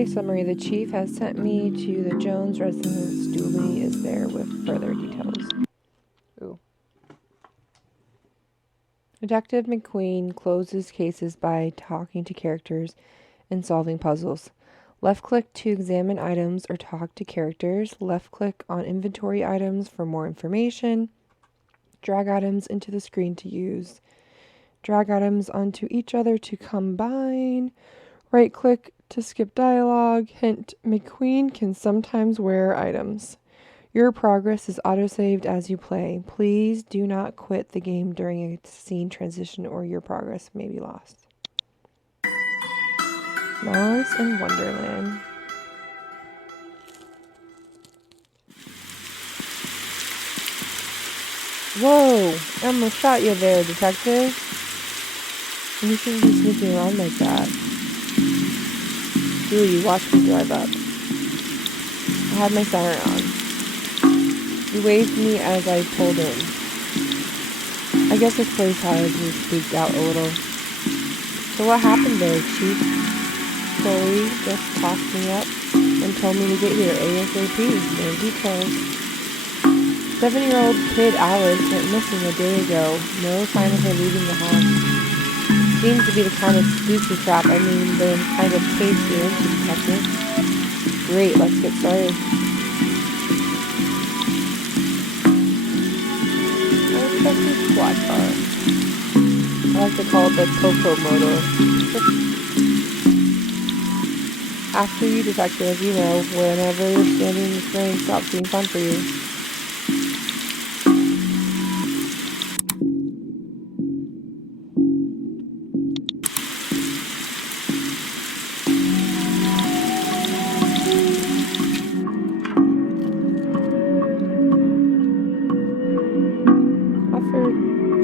Case summary. The chief has sent me to the Jones residence. Dooley is there with further details. Ooh. Detective McQueen closes cases by talking to characters and solving puzzles. Left-click to examine items or talk to characters. Left-click on inventory items for more information. Drag items into the screen to use. Drag items onto each other to combine. Right-click to skip dialogue. Hint, McQueen can sometimes wear items. Your progress is autosaved as you play. Please do not quit the game during a scene transition or your progress may be lost. Alice in Wonderland. Whoa! I almost shot you there, detective. You shouldn't be sneaking around like that. Julie, watch me drive up. I had my siren on. He waved me as I pulled in. I guess this place has me spooked out a little. So what happened there, Chief? Chloe just tossed me up and told me to get here ASAP. No details. 7-year-old kid Alice went missing a day ago. No sign of her leaving the house. Seems to be the kind of spooky crap, the kind of case you're into, detective. Great, let's get started. I trust this squad car. I like to call it the Coco motor. After you, detective, you know, whenever you're standing in this rain, stops being fun for you.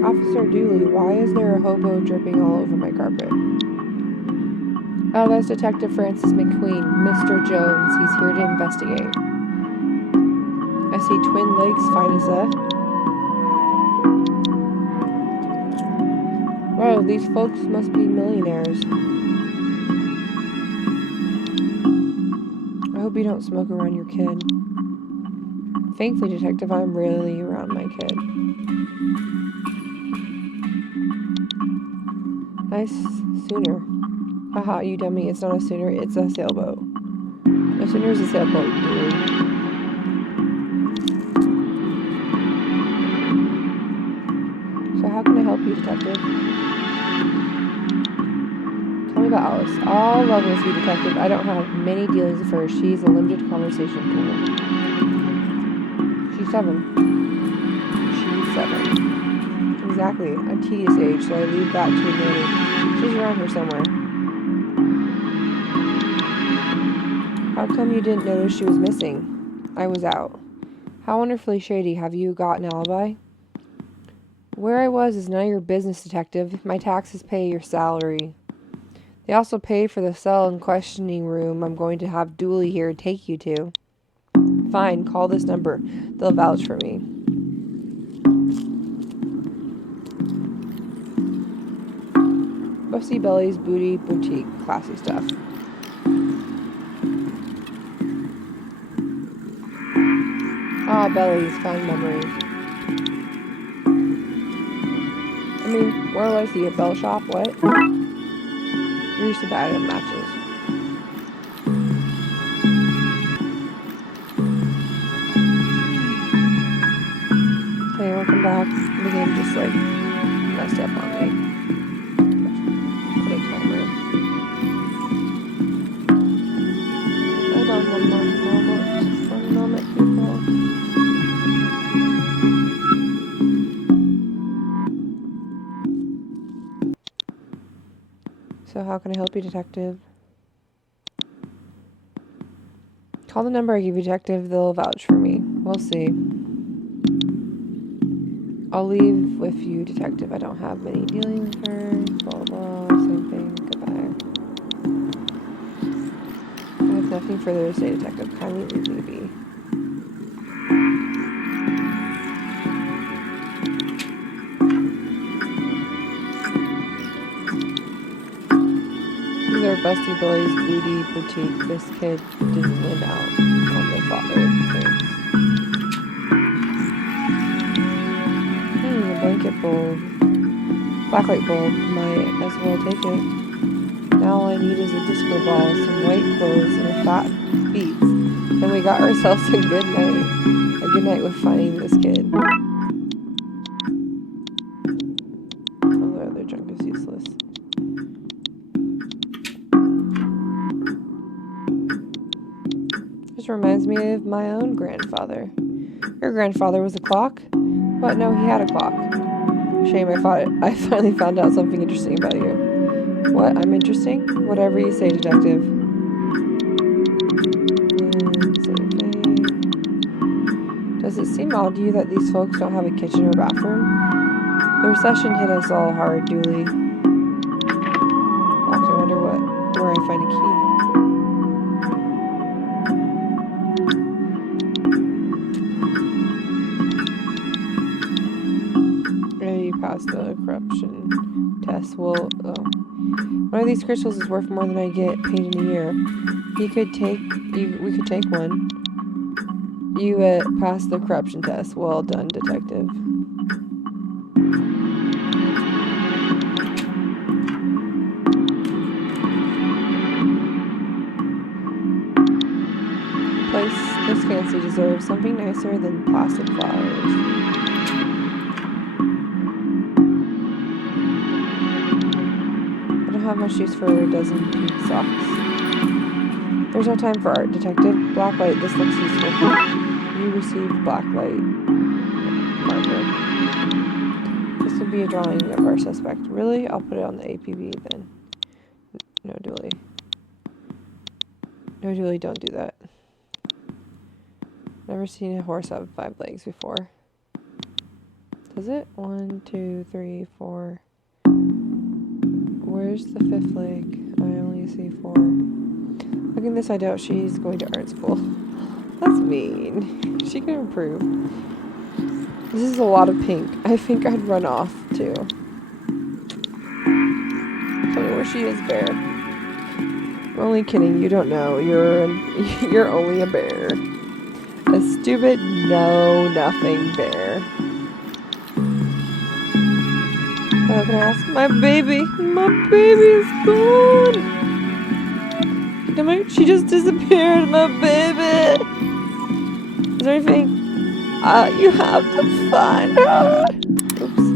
Officer Dooley, why is there a hobo dripping all over my carpet? Oh, that's Detective Francis McQueen, Mr. Jones. He's here to investigate. I see twin legs, fine as that. Whoa, these folks must be millionaires. I hope you don't smoke around your kid. Thankfully, Detective, I'm rarely around my kid. Nice schooner. Haha, you dummy, it's not a schooner, it's a sailboat. A schooner is a sailboat, dude. So how can I help you, Detective? Tell me about Alice. I'll love with you, Detective. I don't have many dealings with her. She's a limited conversation pool. She's 7. She's 7. Exactly. A tedious age, so I leave that to a nanny. She's around here somewhere. How come you didn't notice she was missing? I was out. How wonderfully shady. Have you got an alibi? Where I was is none of your business, Detective. My taxes pay your salary. They also pay for the cell and questioning room I'm going to have Dooley here take you to. Fine, call this number. They'll vouch for me. Go see Belly's Booty Boutique. Classy stuff. Ah, Belly's. Fond memories. Where was he? A bell shop? What? You're used to bad at matches. Okay, welcome back. The game just, messed up on me. Put a timer. Hold on one moment. One moment, people. So how can I help you, Detective? Call the number I give you, Detective. They'll vouch for me. We'll see. I'll leave with you, Detective. I don't have many dealings with her. Blah, blah, same thing. Goodbye. I have nothing further to say, Detective. Kindly leave me be. are Busty Billy's Booty Boutique. This kid didn't win out on the father. Thanks. A blanket bulb. Blacklight bulb. Might as well take it. Now all I need is a disco ball, some white clothes, and a fat beats. And we got ourselves a good night. A good night with finding this kid. All the other junk is useless. This reminds me of my own grandfather. Your grandfather was a clock? What? No, he had a clock. Shame, I finally found out something interesting about you. What? I'm interesting? Whatever you say, detective. Same thing. Does it seem odd to you that these folks don't have a kitchen or bathroom? The recession hit us all hard, Dooley. Locked, I wonder where I find a key. You passed the corruption test. Well, one of these crystals is worth more than I get paid in a year. We could take one. You passed the corruption test. Well done, detective. Place this fancy deserves something nicer than plastic flowers. Have much use for a dozen pink socks. There's no time for art, detective. Blacklight, this looks useful. You received blacklight marker. This would be a drawing of our suspect. Really? I'll put it on the APB then. No, Dooley. No, Dooley, don't do that. Never seen a horse have 5 legs before. Does it? 1, 2, 3, 4. Where's the 5th leg? I only see 4. Looking this, I doubt she's going to art school. That's mean. She can improve. This is a lot of pink. I think I'd run off, too. Tell me where she is, bear. I'm only kidding. You don't know. You're only a bear. A stupid, know-nothing bear. Oh, can I ask? My baby is gone. She just disappeared, my baby. Is there anything? You have to find her. Oops.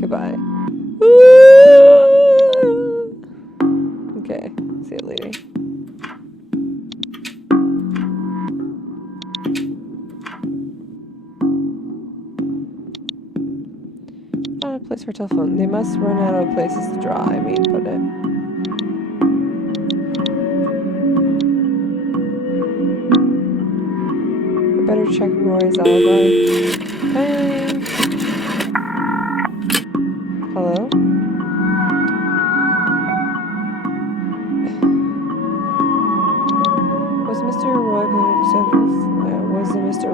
Goodbye. Okay, see you later. Place for telephone. They must run out of places to draw. I mean, put it. I better check Roy's alibi. Hey. Hello? Was Mr.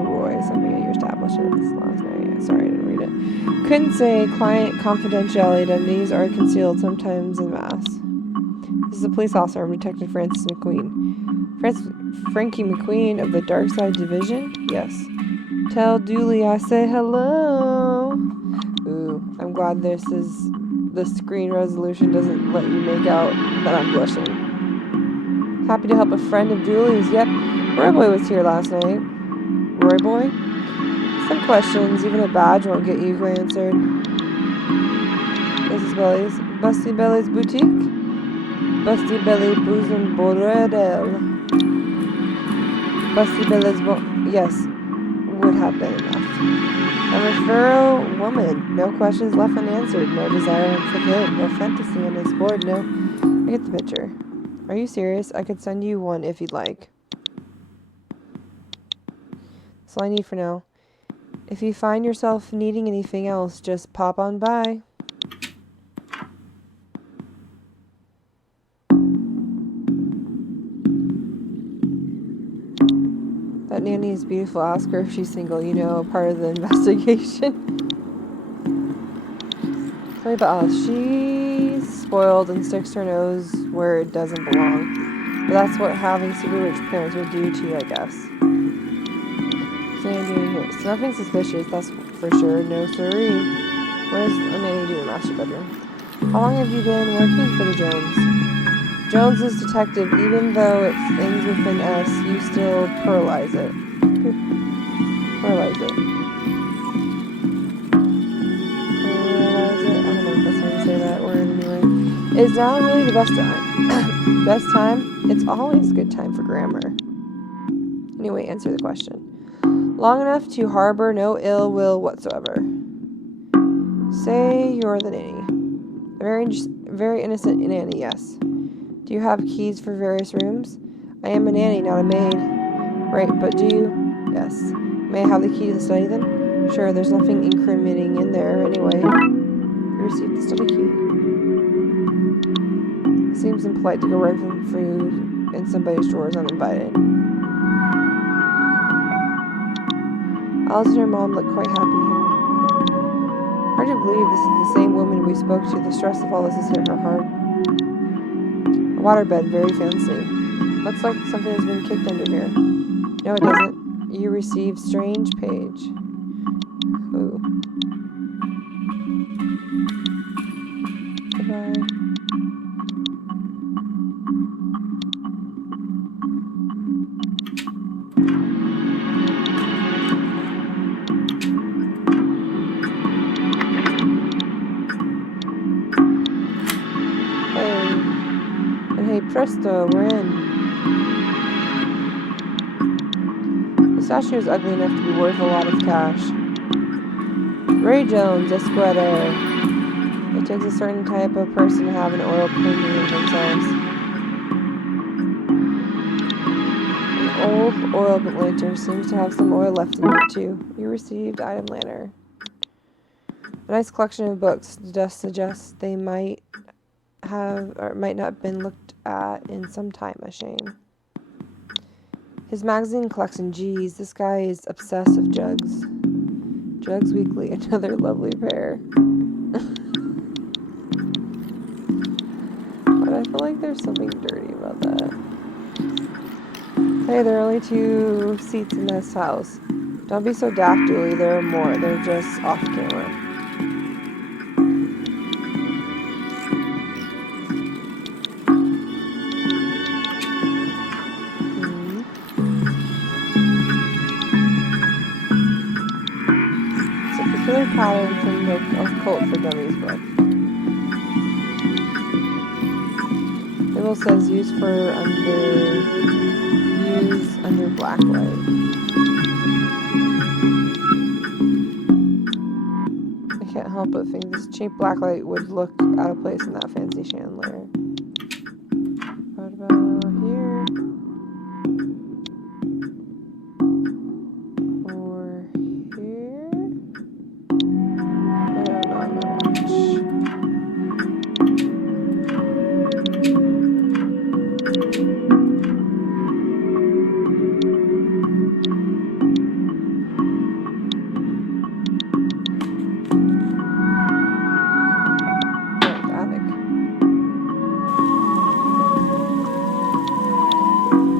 Roy something at your establishment last night? Yeah, sorry, I didn't read it. Couldn't say. Client confidentiality identities are concealed, sometimes en masse. This is a police officer. I'm Detective Francis McQueen. Frankie McQueen of the Darkside Division? Yes. Tell Dooley I say hello. Ooh, I'm glad the screen resolution doesn't let you make out that I'm blushing. Happy to help a friend of Dooley's. Yep, Roy Boy was here last night. Roy Boy? Some questions, even a badge won't get you answered. This is Busty Belly's boutique? Busty Belly Bosom Bordel. Busty Belly's yes, would have been enough. I'm a thorough woman. No questions left unanswered. No desire unfulfilled. No fantasy unexplored. No. I get the picture. Are you serious? I could send you one if you'd like. That's all I need for now. If you find yourself needing anything else, just pop on by. That nanny is beautiful. Ask her if she's single, part of the investigation. Wait, but she's spoiled and sticks her nose where it doesn't belong. But that's what having super rich parents would do to you, I guess. So doing here? So nothing suspicious, that's for sure. No siree. What does a nanny do in the master bedroom? How long have you been working for the Jones? Jones is detective, even though it ends with an S, you still pluralize it. Pluralize it. Pluralize it. I don't know if that's how you say that word anyway. Is now really the best time? Best time? It's always a good time for grammar. Anyway, answer the question. Long enough to harbor no ill will whatsoever. Say you're the nanny. A very innocent nanny, yes. Do you have keys for various rooms? I am a nanny, not a maid. Right, but do you? Yes. May I have the key to the study then? Sure, there's nothing incriminating in there anyway. You received the study key. It seems impolite to go right from food in somebody's drawers uninvited. Alice and her mom look quite happy here. Hard to believe this is the same woman we spoke to. The stress of all this has hit her hard. A waterbed, very fancy. Looks like something has been kicked under here. No, it doesn't. You received strange page. Ooh. Goodbye. Hey. And hey, presto, we're in. The statue is ugly enough to be worth a lot of cash. Ray Jones, Esquire. It takes a certain type of person to have an oil painting of themselves. An old oil lantern seems to have some oil left in it too. You received item lantern. A nice collection of books. Just suggests they might have or might not have been looked at in some time. A shame. His magazine collection. Geez, this guy is obsessed with jugs. Jugs Weekly, another lovely pair. But I feel like there's something dirty about that. Hey, there are only 2 seats in this house. Don't be so daft, Julie. There are more. They're just off camera. It's a peculiar pattern from the Occult for Dummies book. Label says use under black light. I can't help but think this cheap black light would look out of place in that fancy chandelier. What about here? Or here? I don't know much.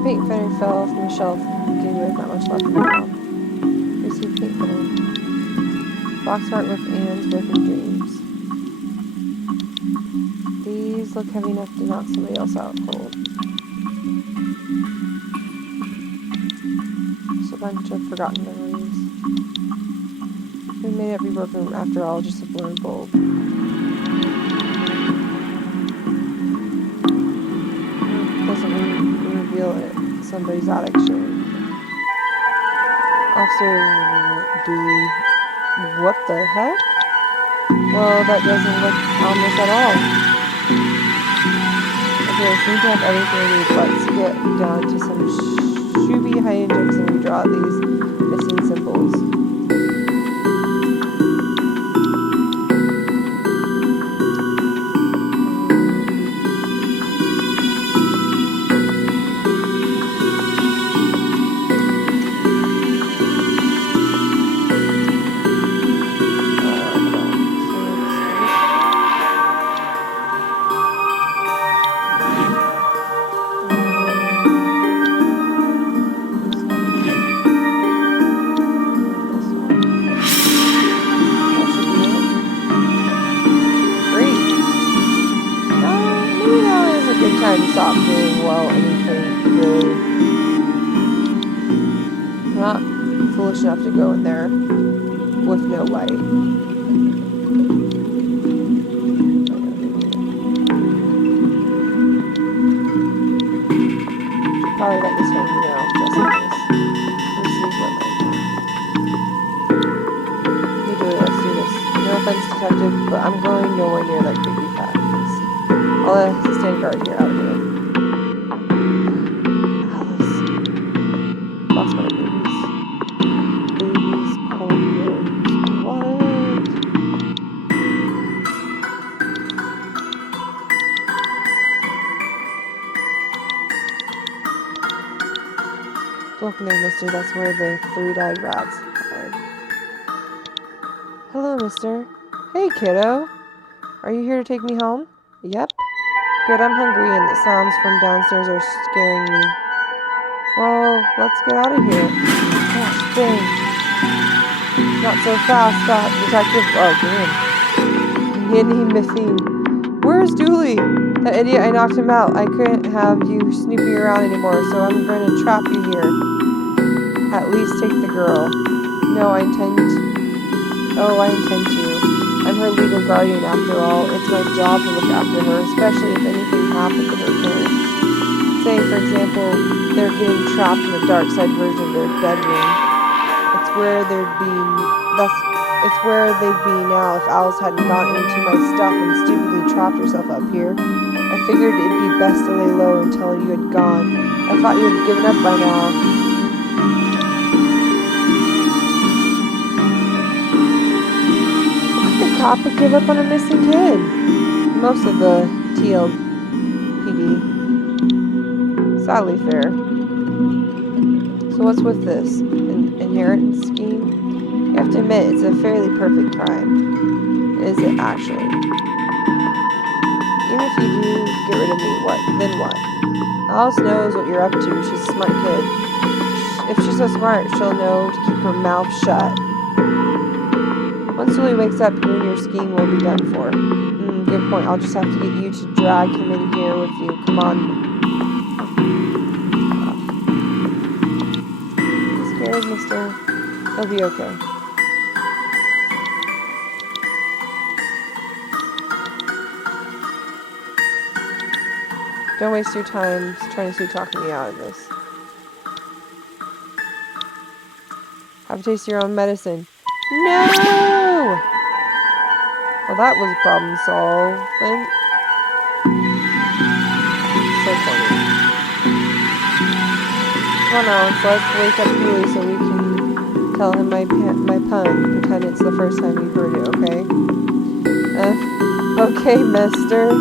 Paint thinner fell from the shelf, gave away not much left in the mouth. Received paint thinner. Box art with Anne's broken dreams. These look heavy enough to knock somebody else out cold. Just a bunch of forgotten memories. We may not be broken after all, just a blown bulb. Doesn't reveal it. Somebody's addiction. Officer Dewey. What the heck? Well, that doesn't look ominous at all. Okay, I seem to have everything we need. Let's get down to some shooby hijinks and we draw these missing symbols. trying to stop doing well anything good. I'm not foolish enough to go in there with no light. Probably let this one, just in case. Let's do this. No offense, detective, but I'm going nowhere near that creepy fat beast. I'll stand guard here, out of here. Alice. Lost my babies. Babies, cold words. What? Look there, mister. That's where the 3 died rats hide. Hello, mister. Hey, kiddo. Are you here to take me home? Yep. Good, I'm hungry and the sounds from downstairs are scaring me. Well, let's get out of here. Gosh, dang. Not so fast, detective. Oh, damn. Yinny Mithine. Where's Dooley? That idiot, I knocked him out. I couldn't have you snooping around anymore, so I'm going to trap you here. At least take the girl. No, I intend to. I'm her legal guardian after all. It's my job to look after her, especially if anything happened to her parents. Say, for example, they're getting trapped in the Darkside version of their bedroom. It's where they'd be now if Alice hadn't gotten into my stuff and stupidly trapped herself up here. I figured it'd be best to lay low until you had gone. I thought you had given up by now. The cop would give up on a missing kid. Most of the TLPD. Sadly fair. So what's with this? An inheritance scheme? You have to admit, it's a fairly perfect crime. Is it actually? Even if you do get rid of me, then what? Alice knows what you're up to. She's a smart kid. If she's so smart, she'll know to keep her mouth shut. Once Julie wakes up, you and your scheme will be done for. Good point. I'll just have to get you to drag him in here with you. Come on. I'm scared, mister. He'll be okay. Don't waste your time trying to talk me out of this. Have a taste of your own medicine. No! Well, that was a problem solved. So funny. Come on, Alex, let's wake up Julie so we can tell him my pun. Pretend it's the first time we've heard it, okay? Okay, mister.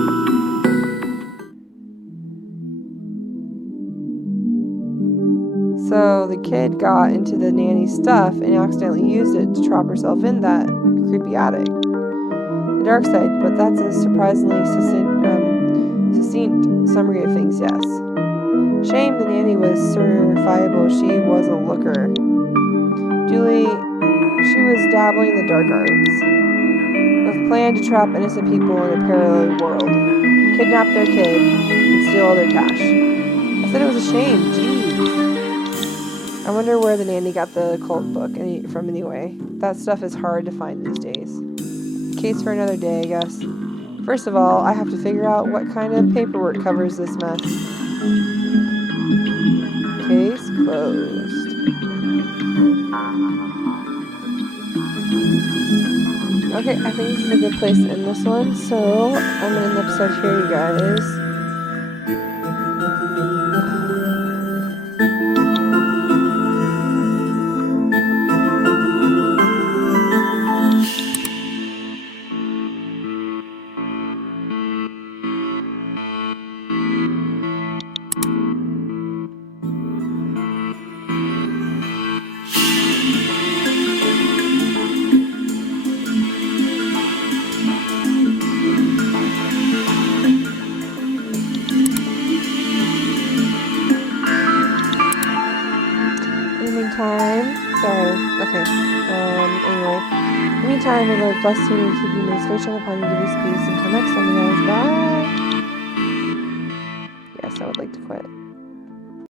So the kid got into the nanny's stuff and accidentally used it to trap herself in that creepy attic. The dark side, but that's a surprisingly succinct summary of things, yes. Shame the nanny was certifiable. She was a looker. Julie, she was dabbling in the dark arts. With plan to trap innocent people in a parallel world. Kidnap their kid and steal all their cash. I said it was a shame, jeez. I wonder where the nanny got the cult book from anyway. That stuff is hard to find these days. Case for another day, I guess. First of all, I have to figure out what kind of paperwork covers this mess. Case closed. Okay, I think this is a good place to end this one, so I'm going to end the episode here, you guys. Anyway. In the meantime, may the Lord bless you and keep you, may his face shine upon you, give you peace. Until next time, you guys. Bye! I'd like to quit.